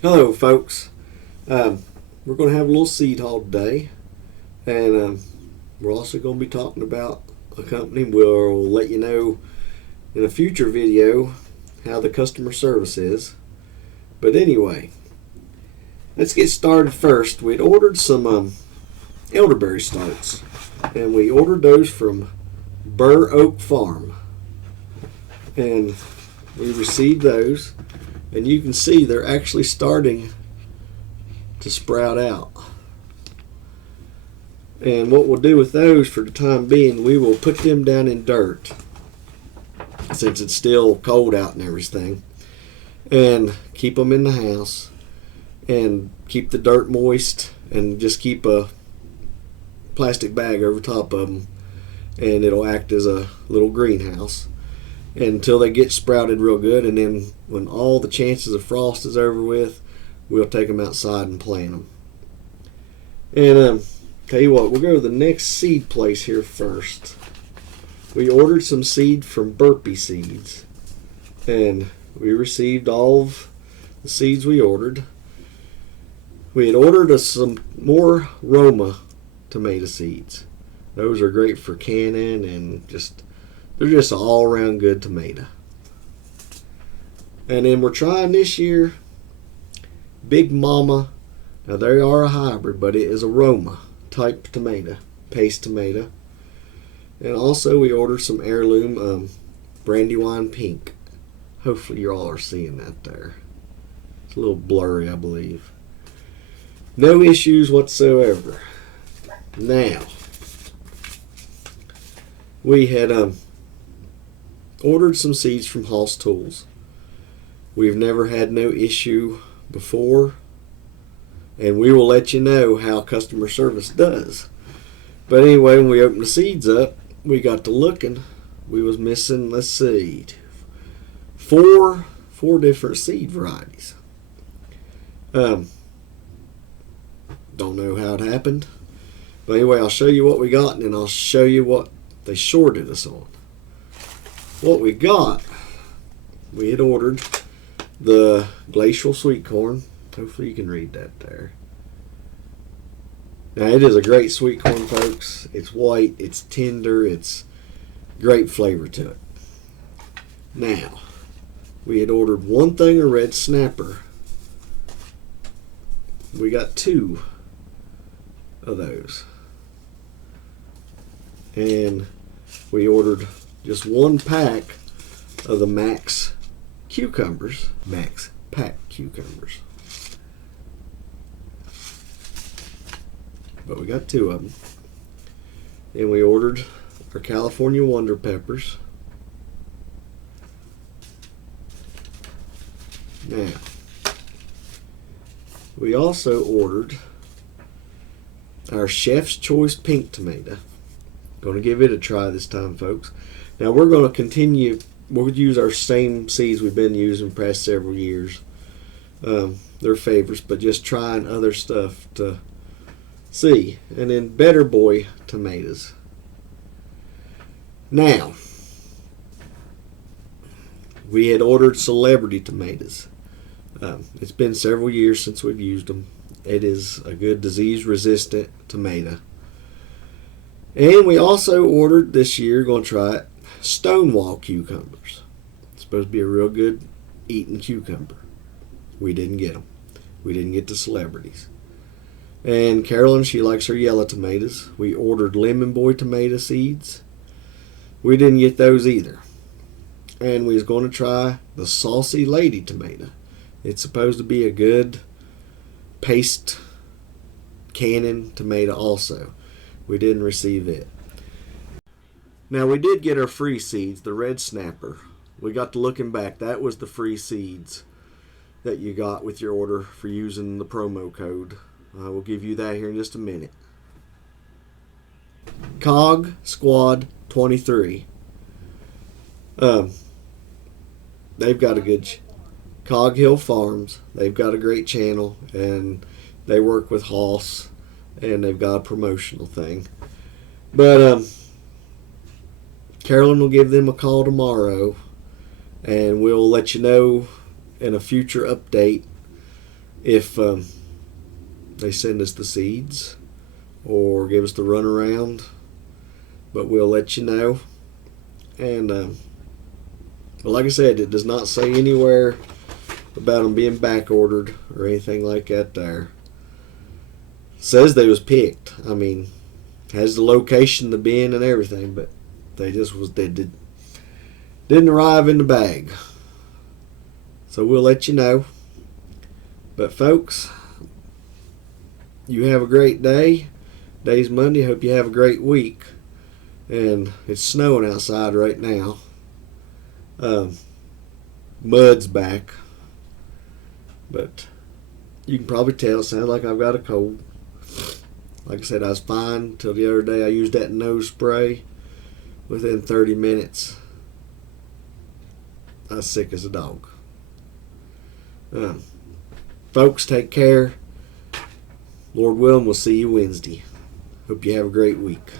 Hello, folks. We're going to have a little seed haul today, and we're also going to be talking about a company. We'll let you know in a future video how the customer service is. But anyway, let's get started first. We'd ordered some elderberry starts, and we ordered those from Burr Oak Farm, and we received those. And you can see they're actually starting to sprout out. And what we'll do with those for the time being, we will put them down in dirt since it's still cold out and everything, and keep them in the house and keep the dirt moist, and just keep a plastic bag over top of them, and it'll act as a little greenhouse until they get sprouted real good. And then when all the chances of frost is over with, we'll take them outside and plant them. And tell you what, we'll go to the next seed place here first. We ordered some seed from Burpee Seeds, and we received all of the seeds we ordered. We had ordered some more Roma tomato seeds. Those are great for canning, and they're just an all-around good tomato. And then we're trying this year Big Mama. Now they are a hybrid, but it is a Roma type tomato, paste tomato. And also we ordered some heirloom Brandywine Pink. Hopefully you all are seeing that there. It's a little blurry, I believe. No issues whatsoever. Now, we had ordered some seeds from Hoss Tools. We've never had no issue before, and we will let you know how customer service does. But anyway, when we opened the seeds up, we got to looking. We was missing, let's see, four different seed varieties. Don't know how it happened, but anyway, I'll show you what we got, and then I'll show you what they shorted us on. What we got, we had ordered the glacial sweet corn. Hopefully you can read that there. Now it is a great sweet corn, folks. It's white, it's tender, it's great flavor to it. Now, we had ordered one thing of red snapper. We got two of those. And we ordered just one pack of the Max cucumbers, Max pack cucumbers. But we got two of them. And we ordered our California Wonder Peppers. Now, we also ordered our Chef's Choice Pink Tomato. Going to give it a try this time, folks. Now we're going to continue. We'll use our same seeds we've been using the past several years. They're favorites, but just trying other stuff to see. And then Better Boy tomatoes. Now, we had ordered Celebrity tomatoes. It's been several years since we've used them. It is a good disease-resistant tomato. And we also ordered this year, going to try it, Stonewall cucumbers. It's supposed to be a real good eating cucumber. We didn't get them. We didn't get the Celebrities. And Carolyn, she likes her yellow tomatoes. We ordered Lemon Boy tomato seeds. We didn't get those either. And we was going to try the Saucy Lady tomato. It's supposed to be a good paste canning tomato also. We didn't receive it. Now we did get our free seeds, the red snapper. We got to looking back. That was the free seeds that you got with your order for using the promo code. We'll give you that here in just a minute. COG Squad 23. They've got a good Cog Hill Farms. They've got a great channel, and they work with Hoss, and they've got a promotional thing. But Carolyn will give them a call tomorrow, and we'll let you know in a future update if they send us the seeds or give us the runaround, but we'll let you know. And but like I said, it does not say anywhere about them being back ordered or anything like that. There it says they was picked. I mean, has the location, the bin, and everything, but they didn't arrive in the bag. So we'll let you know. But folks, you have a great day. Today's Monday. Hope you have a great week. And it's snowing outside right now. Mud's back. But you can probably tell it sounds like I've got a cold. Like I said, I was fine until the other day. I used that nose spray. Within 30 minutes, I was sick as a dog. Folks, take care. Lord willing, we'll see you Wednesday. Hope you have a great week.